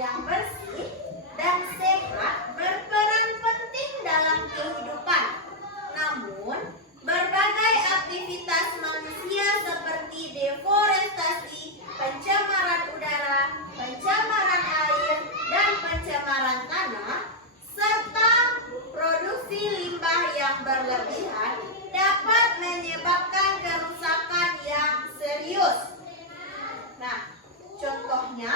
yang bersih dan sehat berperan penting dalam kehidupan. Namun, berbagai aktivitas manusia seperti deforestasi, pencemaran udara, pencemaran air, dan pencemaran tanah, serta produksi limbah yang berlebihan dapat menyebabkan kerusakan yang serius. Nah, contohnya,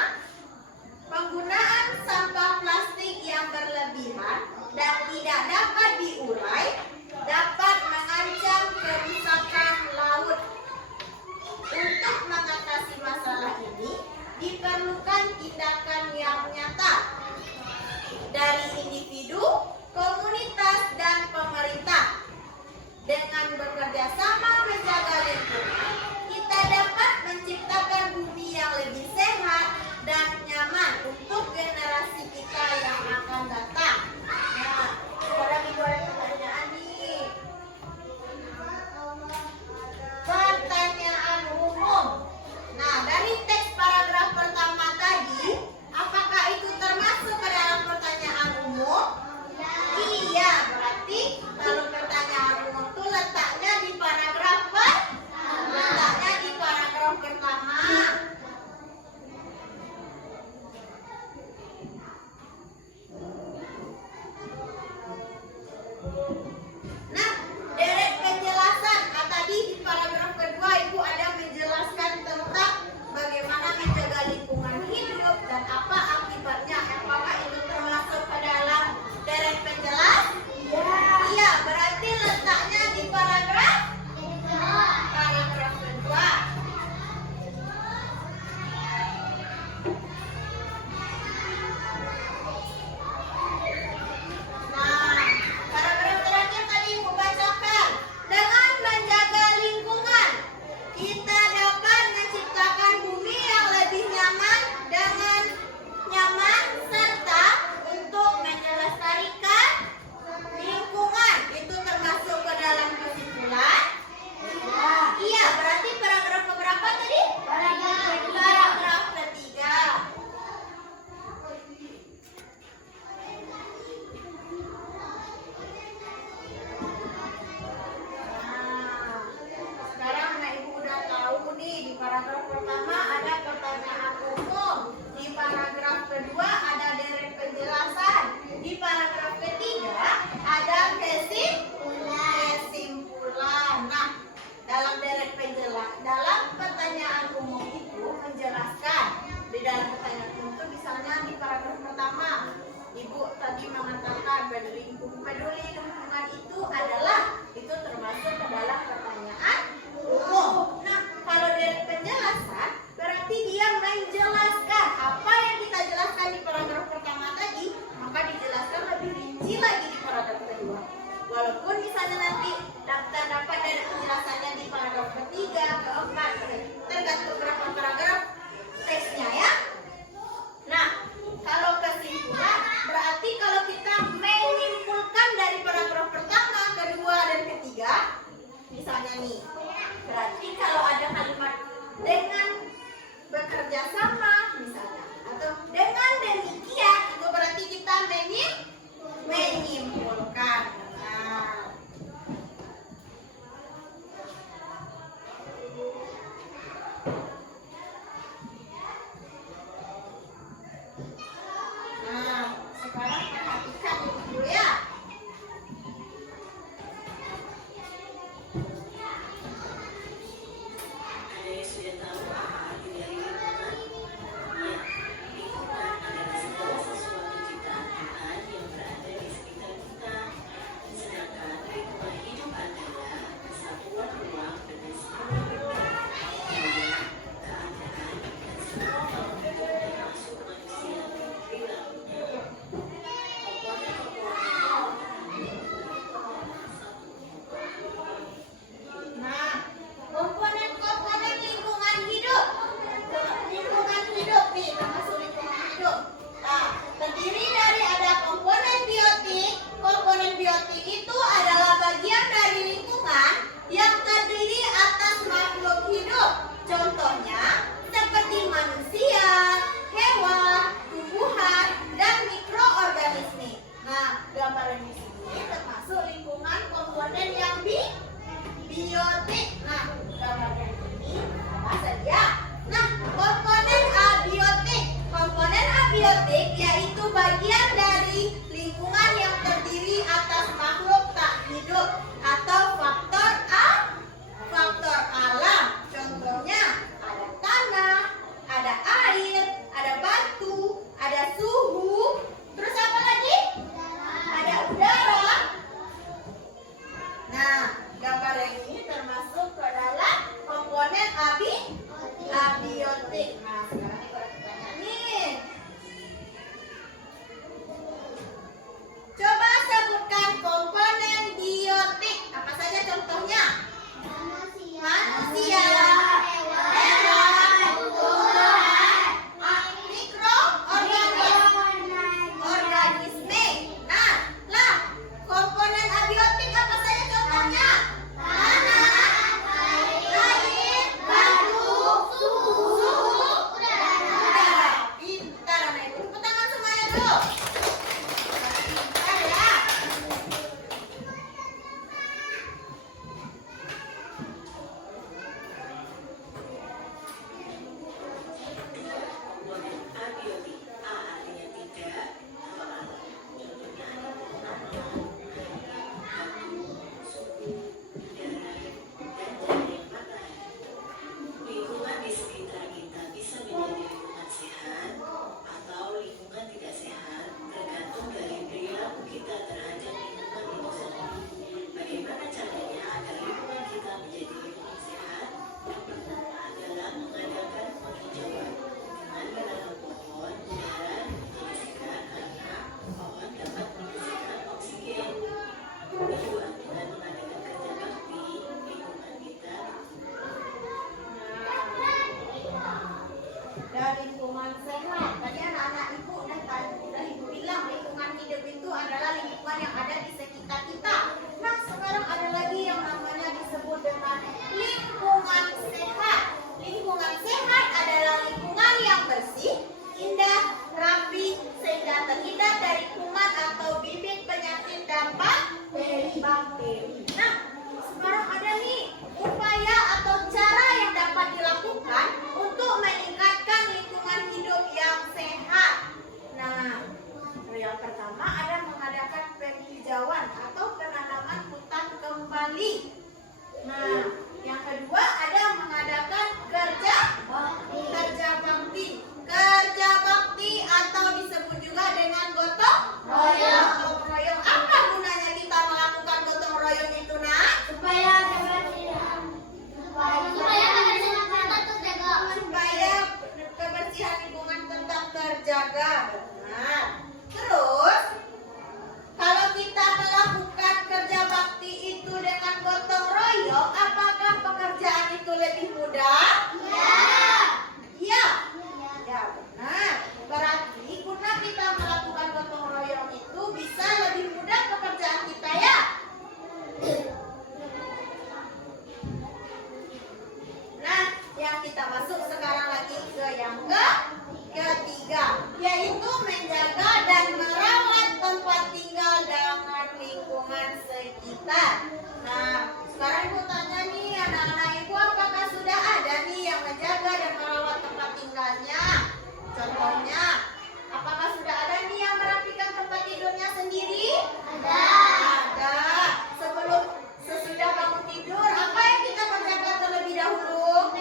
penggunaan sampah plastik yang berlebihan dan tidak dapat diurai dapat mengancam kerusakan laut. Untuk mengatasi masalah ini, diperlukan tindakan yang nyata dari individu, komunitas, dan pemerintah. Dengan bekerja sama menjaga lingkungan, kita dapat menciptakan bumi yang lebih sehat dan nyaman untuk generasi kita yang akan datang. Nah, sekarang ibu ada pertanyaan nih. Pertanyaan umum. Nah, dari teks paragraf pertama tadi, apakah itu termasuk ke dalam pertanyaan umum? Iya, berarti kalau pertanyaan umum itu letaknya di paragraf pertama. Nah, deret penjelasan. Nah, tadi di paragraf kedua Ibu ada menjelaskan tentang bagaimana menjaga lingkungan hidup dan apa akibatnya. Apakah itu termasuk ke dalam deret penjelasan? Iya, berarti letaknya di paragraf kedua. Nah, paragraf terakhir tadi Ibu bacakan. Dengan menjaga lingkungan, kita dapat menciptakan bumi yang lebih nyaman serta untuk melestarikan lingkungan. Itu termasuk ke dalam kesimpulan? Iya, berarti paragraf keberapa tadi? Paragraf ketiga. Sekarang anak ibu udah tahu nih, di paragraf pertama ada pertanyaan umum, di paragraf kedua ada deret penjelasan, di paragraf ketiga ada kesimpulan. Nah, dalam deret penjelasan, dalam pertanyaan umum itu menjelaskan, di dalam pertanyaan umum itu misalnya di paragraf pertama Ibu tadi mengatakan peduli lingkungan itu termasuk ke dalam pertanyaan umum. Nah, kalau dari penjelasan berarti dia menjelaskan apa yang kita jelaskan di paragraf pertama tadi, maka dijelaskan lebih rinci lagi di paragraf kedua. Walaupun misalnya nanti ini. Berarti kalau ada kalimat dengan bekerja sama misalnya, atau dengan demikian, itu berarti kita menyimpulkan. Nah, sekarang perhatikan dulu ya. Biotik. Nah, gambarnya ini apa saja? Nah, komponen abiotik. Komponen abiotik yaitu bagian dari lingkungan yang terdiri atas makhluk tak hidup atau faktor alam. Contohnya ada tanah, ada air, ada batu, ada suhu, terus apa lagi? Ada udara. Nah, gambar ini termasuk ke dalam komponen abiotik. Nah, sekarang ini kalau ditanya nih. Coba sebutkan komponen biotik. Apa saja contohnya? Manusia, hewan, tumbuhan, mikroorganisme. Nah, komponen abiotik apa saja contohnya? Dan lingkungan sehat. Tadi anak-anak ibu udah ibu bilang lingkungan hidup itu adalah lingkungan yang ada di sekitar kita. Nah, sekarang ada lagi yang namanya disebut dengan lingkungan sehat. Lingkungan sehat adalah lingkungan yang bersih, indah, rapi, sehingga terhindar dari kuman atau bibit penyakit dan bakteri. Nah, sekarang ada nih upaya atau cara yang dapat dilakukan untuk meningkatkan lingkungan hidup yang sehat. Nah, yang pertama ada mengadakan penghijauan atau penanaman hutan kembali. Nah, yang kedua ada mengadakan kerja bakti. Kerja bakti atau disebut juga dengan gotong royong. Apa gunanya kita melakukan gotong royong itu, Nak? Supaya kebersihan lingkungan tetap terjaga. Benar. Terus, kalau kita melakukan kerja bakti itu dengan gotong royong, apakah pekerjaan itu lebih mudah? Iya. Ya, benar. Berarti karena kita melakukan gotong royong itu bisa lebih mudah pekerjaan kita ya. kita masuk sekarang lagi ke yang ketiga, yaitu menjaga dan merawat tempat tinggal dengan lingkungan sekitar. Nah, sekarang ibu tanya nih anak-anak ibu, apakah sudah ada nih yang menjaga dan merawat tempat tinggalnya? Contohnya, apakah sudah ada nih yang merapikan tempat tidurnya sendiri? Ada. Ada. Sesudah bangun tidur, apa yang kita kerjakan terlebih dahulu?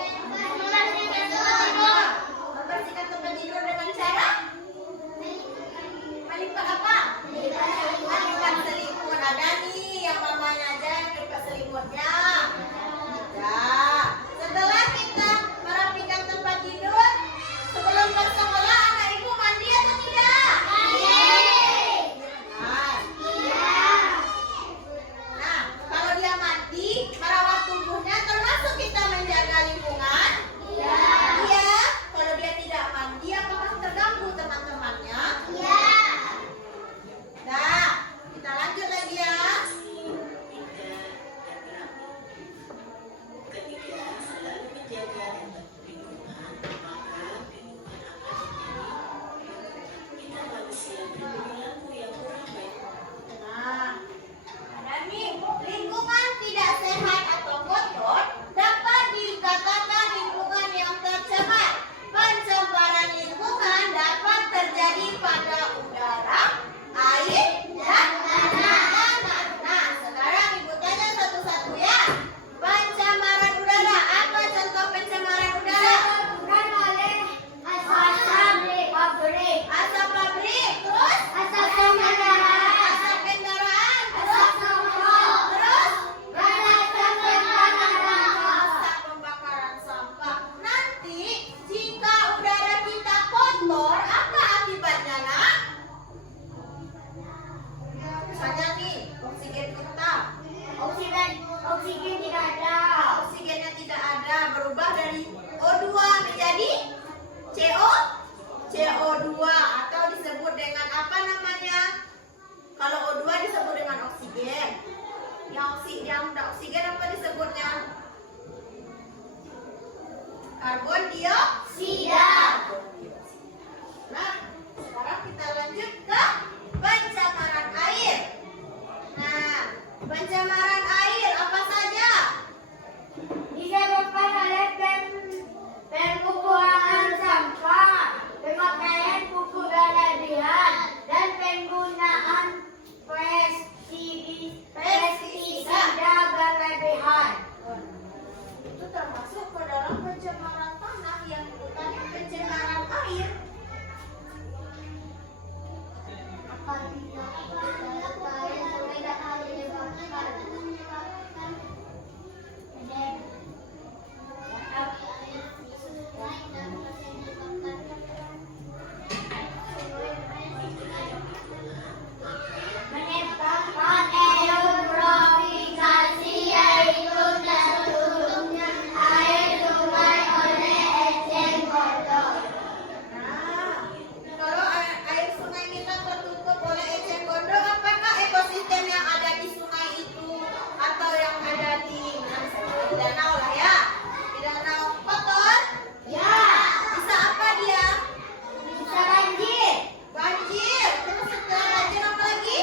Membersihkan tempat tidur dengan cara melipat apa? Melipat selimut. Ada nih yang mamanya aja yang melipat selimutnya. Tidak. Setelah kita merapikan tempat tidur, sebelum bersekolah anak ibu mandi atau tidak? Mandi. Nah, kalau dia mandi, merawat tubuhnya termasuk kita menjaga lingkungan? Iya. Kalau dia tidak mandi, apakah terganggu teman-temannya? Iya. Nah, kita lanjut lagi ya. Nah, ada nih, lingkungan tidak sehat atau kotor dapat dikatakan lingkungan yang tercemar. Pencemaran lingkungan dapat terjadi pada udara, air, dan tanah. Nah, sekarang ibu tanya satu-satu ya. Pencemaran udara, apa contoh pencemaran udara? Asap pabrik, terus? Asap kendaraan, terus? Asap pembakaran sampah. Nanti jika udara kita kotor, apa akibatnya nak? Misalnya nih, oksigen kita. Oksigen tidak ada. Oksigennya tidak ada, berubah dari O2 menjadi CO2 atau disebut dengan apa namanya? Kalau O2 disebut dengan oksigen. Yang tidak oksigen apa disebutnya? Karbon dioksida. Nah, sekarang kita lanjut ke pencemaran air. Nah, pencemaran air apa saja? Disebabkan oleh pembuangan sampah, pemakaian pupuk berlebihan, dan penggunaan pestisida berlebihan. Itu termasuk ke dalam pencemaran tanah yang bukannya pencemaran air. Menetapkan eutrofikasi yaitu tertutupnya air sungai oleh eceng gondok. Nah, kalau air sungai kita tertutup oleh eceng gondok, apakah ekosistem yang ada di sungai itu atau yang ada di danau lah ya? Di danau kotor? Ya, Bisa apa dia? bisa banjir. Banjir. Terus setelah banjir apa lagi?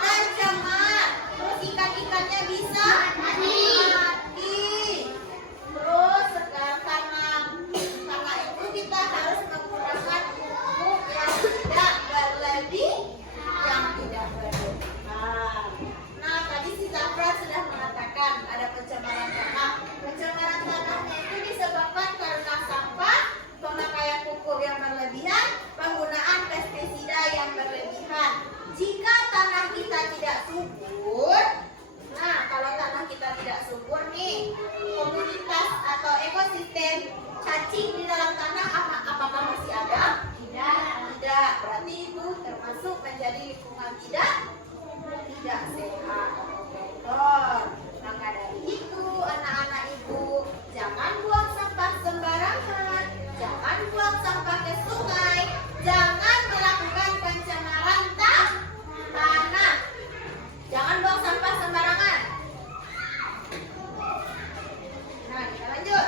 Tercemar. Terus ikan-ikannya bisa Mati. Terus karena itu kita harus menggunakan pupuk yang tidak berlebihan. Nah, tadi si Zafra sudah mengatakan ada pencemaran tanah. Pencemaran tanahnya itu disebabkan karena sampah, pemakaian pupuk yang berlebihan, penggunaan pestisida yang berlebihan. Jika tanah kita tidak subur, nah kalau tanah kita tidak subur nih, komunitas atau ekosistem cacing di dalam tanah apakah masih ada? Tidak. Berarti itu termasuk menjadi lingkungan tidak sehat atau kotor. Maka dari itu anak-anak ibu jangan buang sampah sembarangan, jangan buang sampah ke sungai, jangan melakukan pencemaran tanah. Jangan buang sampah sembarangan. Nah, kita lanjut.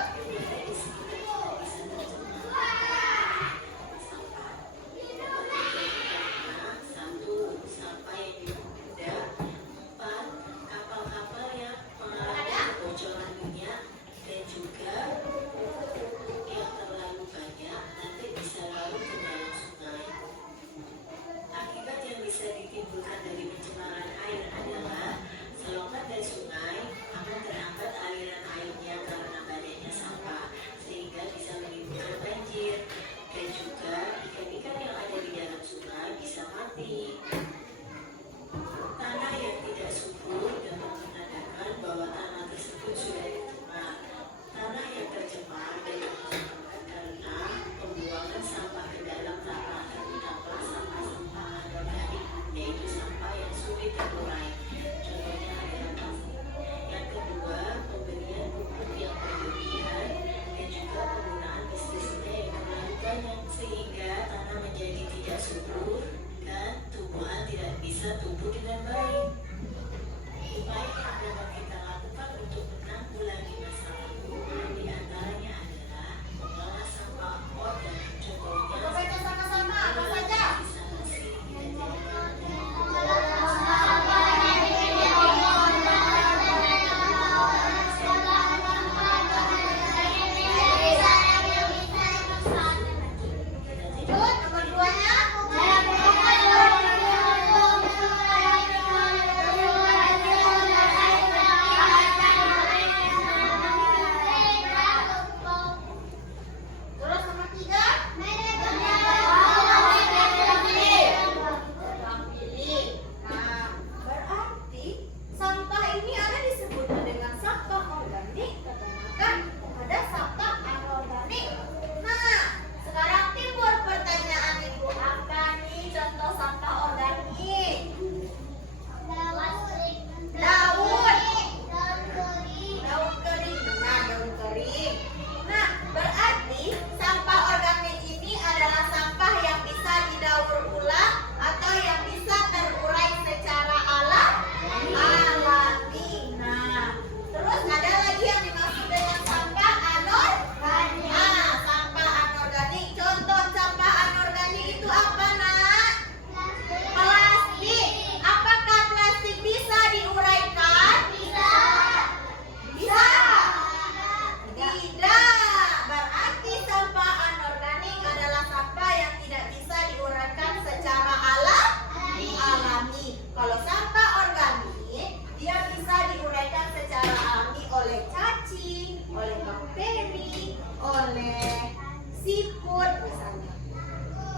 siput misalnya.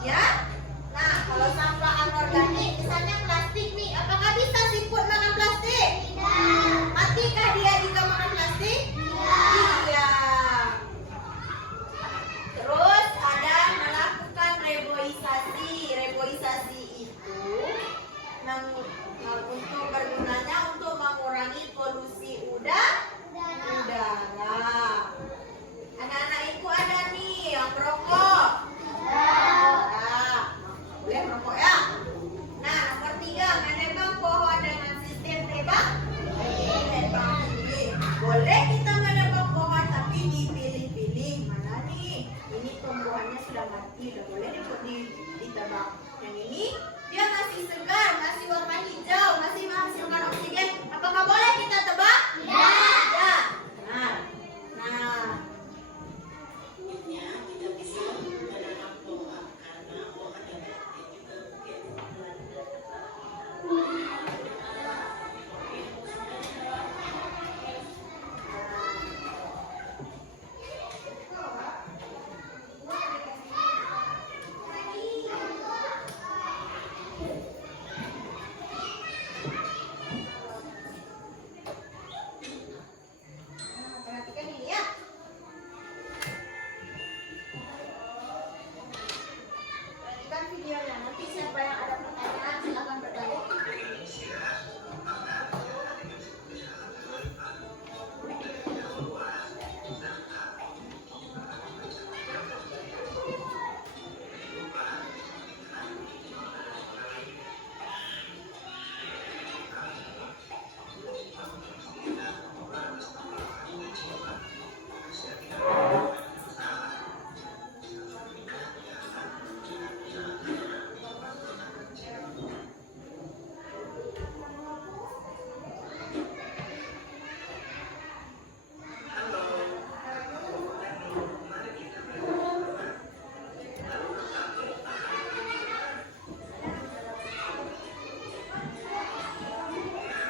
Ya? Nah, kalau sampah anorganik misalnya plastik nih, apakah bisa siput makan plastik? Tidak. Matikah dia jika makan plastik? Iya. Terus ada melakukan reboisasi. Reboisasi itu untuk bergunanya untuk mengurangi polusi udara. Anak-anak itu ada nih yang merokok. Nah, boleh merokok ya. Nah, nomor 3, menebang pohon dengan sistem tebang pilih. Boleh kita menebang pohon tapi dipilih-pilih. Mana nih? Ini tumbuhannya sudah mati, udah boleh ditebang. Yang ini dia masih segar, masih warna hijau, masih menghasilkan oksigen. Apakah boleh kita tebang? Tidak. Nah. Perhatikan ini ya. Perhatikan videonya. Nanti siapa yang ada pertanyaan silakan bertanya.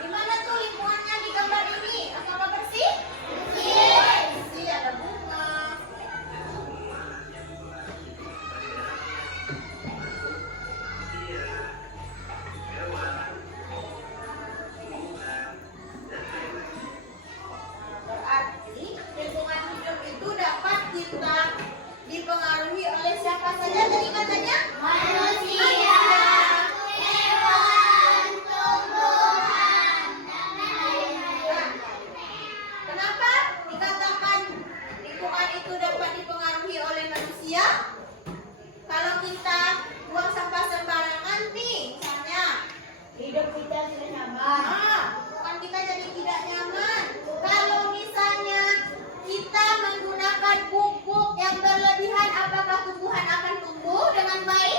Gimana tuh lingkungannya di gambar ini? Apakah bersih? Bersih, ada bunga. Berarti lingkungan hidup itu dapat kita dipengaruhi oleh siapa saja tadi katanya? Manusia, hewan, tumbuhan, dan lain-lain. Kenapa dikatakan lingkungan itu dapat dipengaruhi oleh manusia? Kalau kita buang sampah sembarangan nih, misalnya, Hidup kita sudah nyaman. lingkungan kita jadi tidak nyaman. Kalau misalnya kita menggunakan pupuk yang berlebihan, apakah tumbuhan akan tumbuh dengan baik?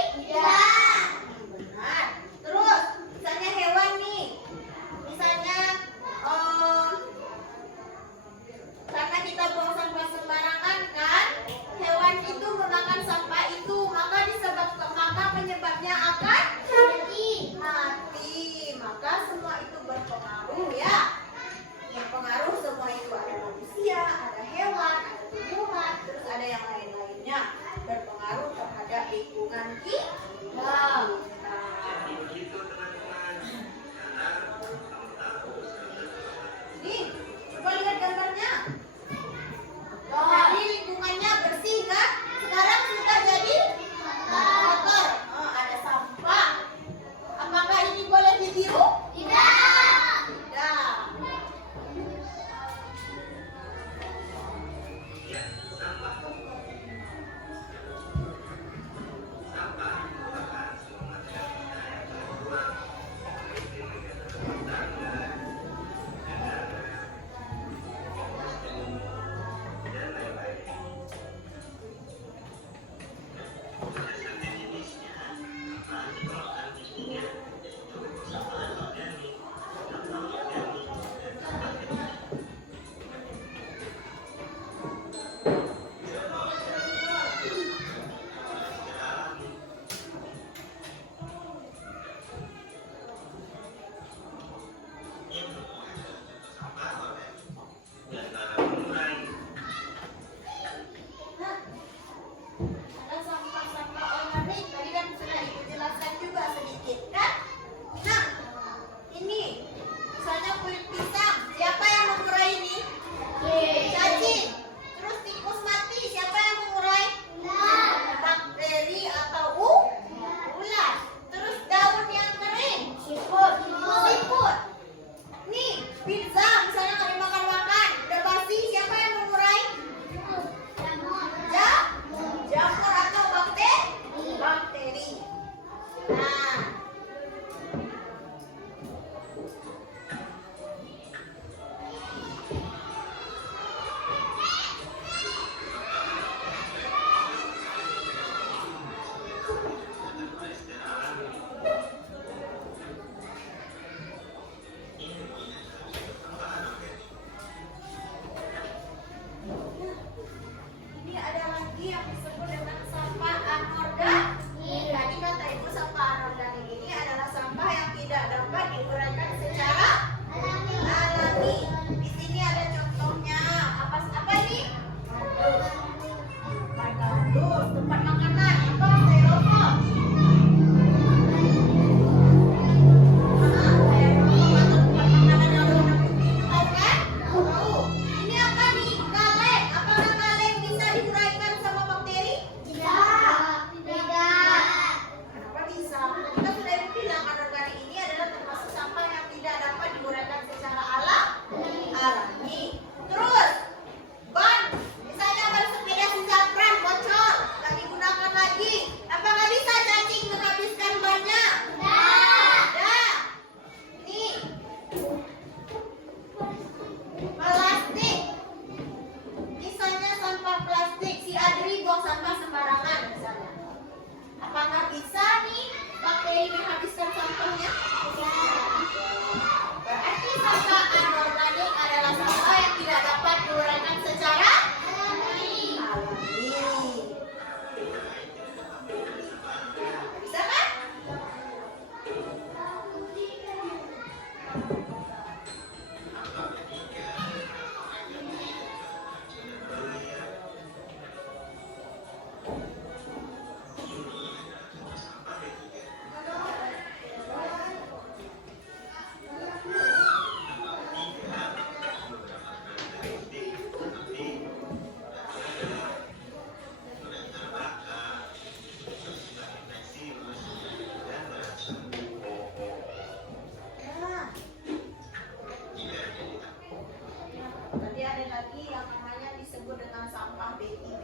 Tadi ada lagi yang namanya disebut dengan sampah B3.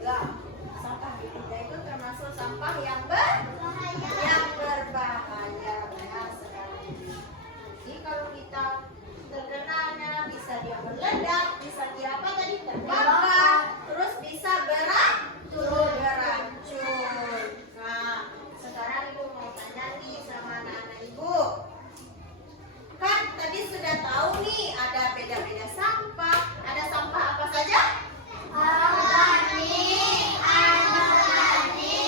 Sampah B3 itu termasuk sampah yang berbahaya. Benar sekali. Jadi kalau kita terkenanya bisa dia meledak, bisa dia apa tadi terbakar, terus bisa beracun. Nah, sekarang ibu mau tanya nih sama anak-anak ibu. Kan tadi sudah tahu nih ada beda-beda sampah. Ada sampah apa saja? Organik, anorganik,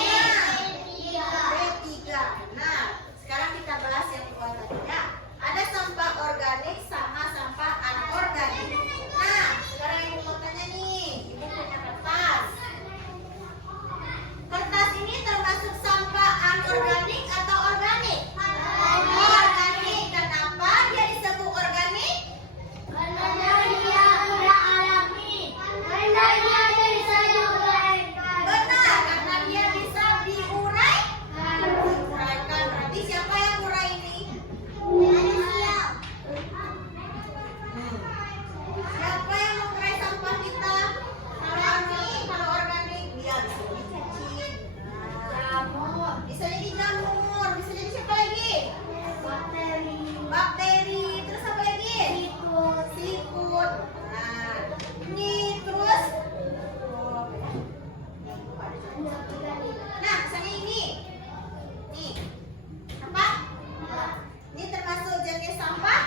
B3. Nah, sekarang kita bahas yang kedua tadi ya. Ada sampah organik sama sampah anorganik. Nah, sekarang ibu mau tanya nih, ibu punya kertas. Kertas ini termasuk sampah anorganik atau organik? Organik. Kenapa dia disebut organik? karena dia udah alami, karena dia bisa diuraikan. Benar, karena dia bisa diuraikan. Berarti siapa yang urai ini? Manusia. Siapa yang mengurai sampah kita? Kalau organik dia bisa dicuci. Jamur, Bisa jadi jamur, bisa jadi siapa lagi? bakteri, Bakteri, terus apa lagi? tikus, Siput. Nah, ini terus. Nah, misalnya ini. Nih. Apa? Ini termasuk jenis sampah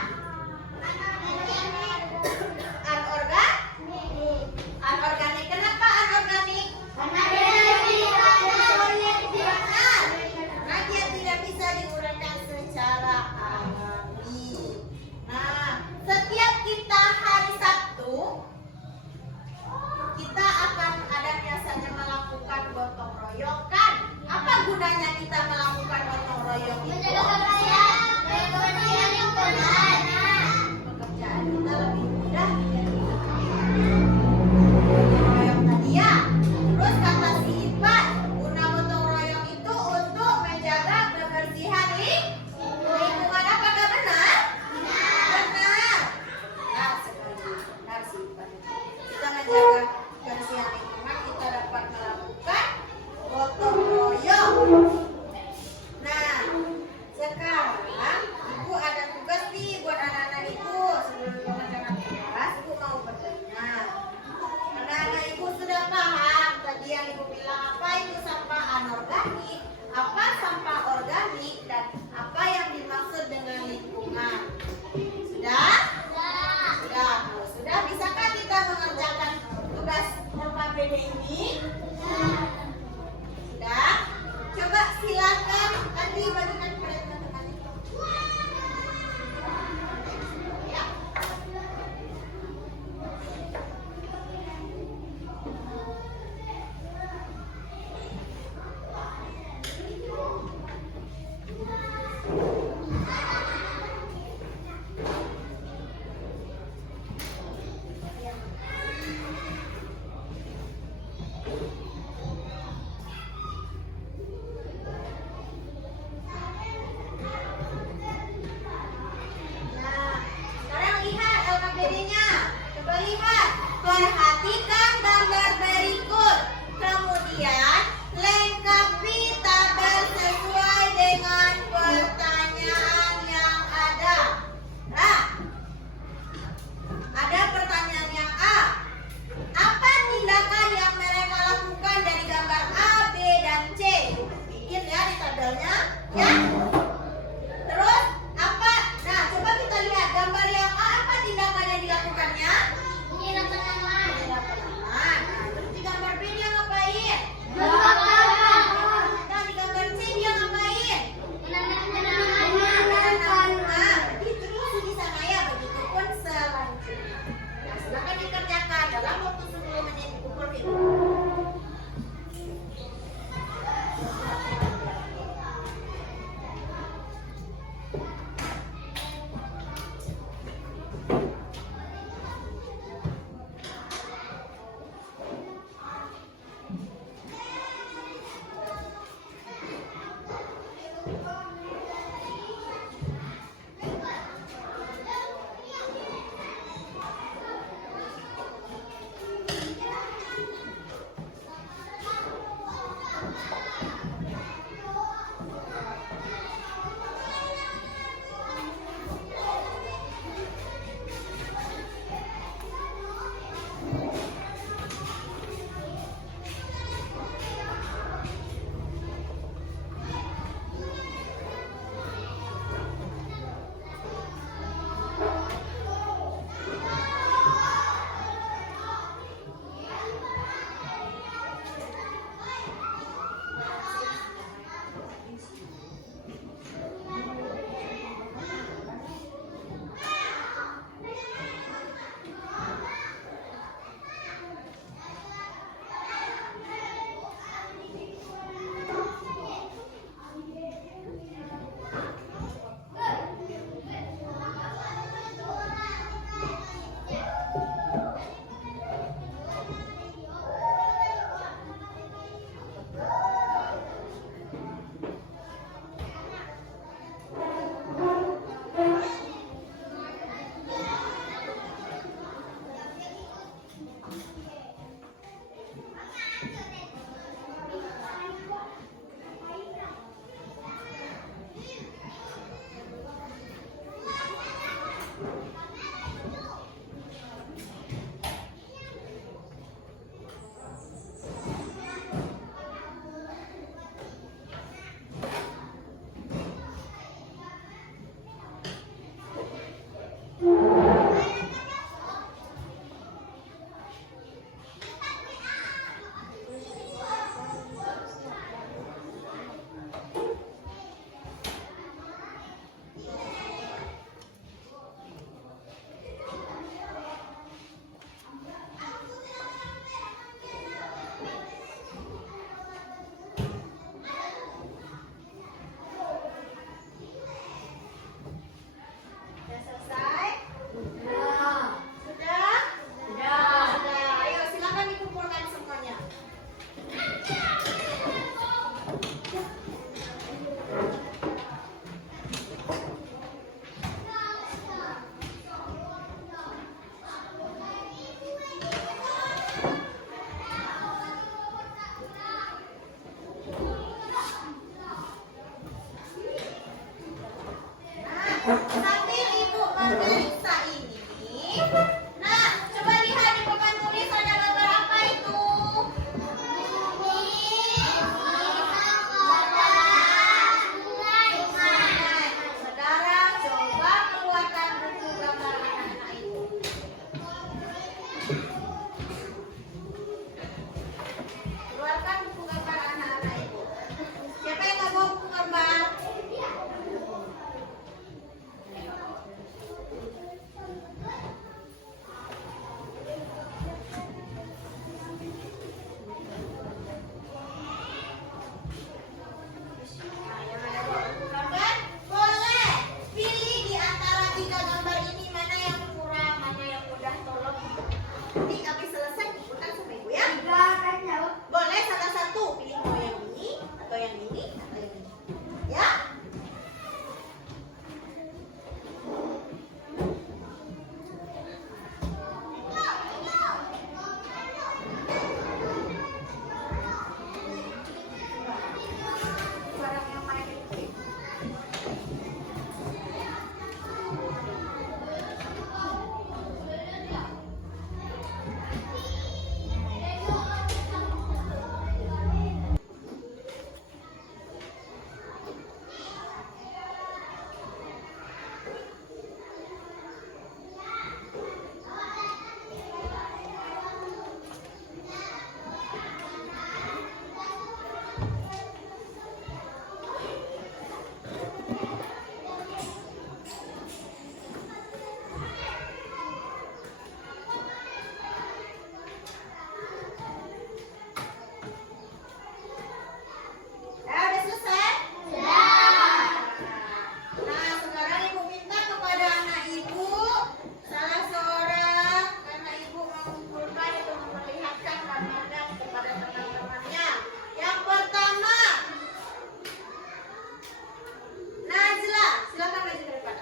anorganik. Kenapa anorganik? karena dia tidak Benar. Karena dia tidak bisa diuraikan secara alami. Nah, setiap kita hari Sabtu, kita akan ada biasanya melakukan gotong royong kan? Apa gunanya kita melakukan gotong royong itu? Pekerjaan kita lebih mudah. Gotong royong tadi ya. Terus kata si Ipan, guna gotong royong itu untuk menjaga kebersihan lingkungan. Apakah benar? Benar. Benar sekali. Benar si Ipan. Kita menjaga kebersihan lingkungan, kita dapat melakukan gotong royong. Nah, sekarang ibu ada tugas nih buat anak-anak ibu. Sebelum mengerjakan tugas, ibu mau bertanya. Anak-anak ibu sudah paham tadi yang ibu bilang apa itu sampah anorganik, apa sampah organik, dan apa yang dimaksud dengan lingkungan. Sudah? Sudah. Kalau sudah, bisakah kita mengerjakan tugas LKPD ini? Sudah? Coba silakan tadi bagikan kepada teman-teman. Ya. Nah, sekarang lihat LKPD-nya. Coba lihat. Perhatikan gambar berikut. Kemudian lengkapi tabel sesuai dengan pertanyaan yang ada. Nah, ada pertanyaan yang A. Apa tindakan yang mereka lakukan dari gambar A, B, dan C? Bikin ya di tabelnya. Ya. Terus apa? Nah, coba kita lihat gambar yang A, apa tindakan yang dilakukannya? Menyiram tanaman, Menyiram tanaman. satu, pilih mau yang ini atau yang ini atau yang ini. Ya? Barang yang main itu. Udah selesai? Nah, sekarang ibu minta kepada anak ibu, salah seorang anak ibu mengumpulkan atau memperlihatkan gambaran kepada teman-temannya. Yang pertama, Najla, silakan maju ke depan.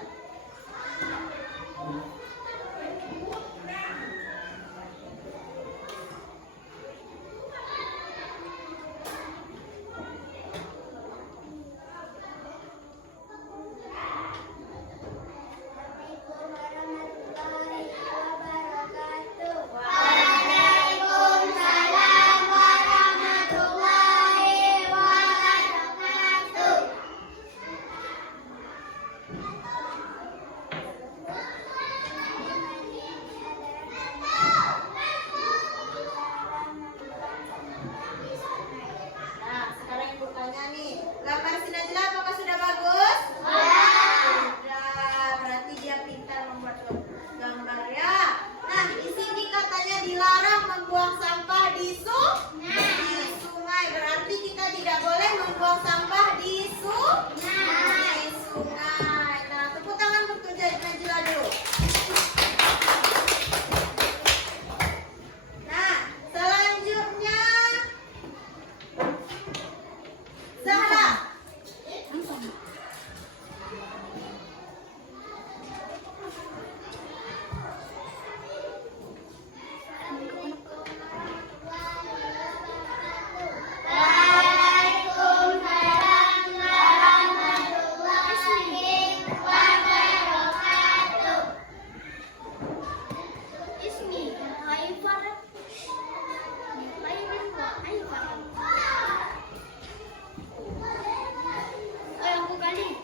Waalaikumsalam warahmatullahi wabarakatuh. Nah, sekarang ibu tanya nih, gambar si Najla apakah sudah bagus? Sudah, berarti dia pintar membuat gambar ya. Nah, di sini katanya dilarang membuang sampah di sungai. Berarti kita tidak boleh membuang sampah di sungai. Nah, tepuk tangan untuk Najla dulu. Nah, selanjutnya Zahra. Waalaikumsalam warahmatullahi wabarakatuh. Ismi, hai Farah. Ayo aku kali.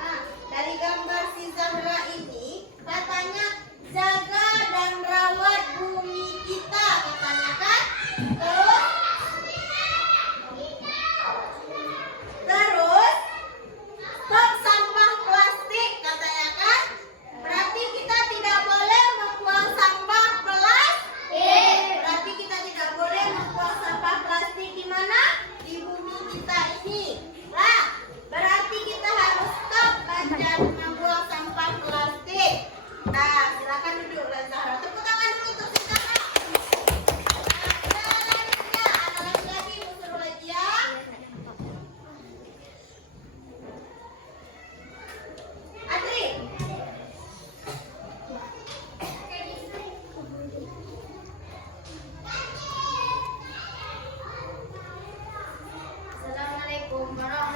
Nah, dari gambar si Zahra ini katanya jaga dan rawat bumi kita katanya kan? Terus stop sampah plastik katanya kan? Berarti kita tidak boleh membuang sampah plastik. Berarti kita tidak boleh membuang sampah plastik di mana? Di bumi kita ini. Lah, berarti kita harus stop dan membuang sampah plastik. Nah, silakan duduk Zahra. Tepuk tangan dulu untuk si Zahra. Nah, selanjutnya ada laki-laki ibu suruh lagi ya. Adri. Assalamualaikum warahmatullahi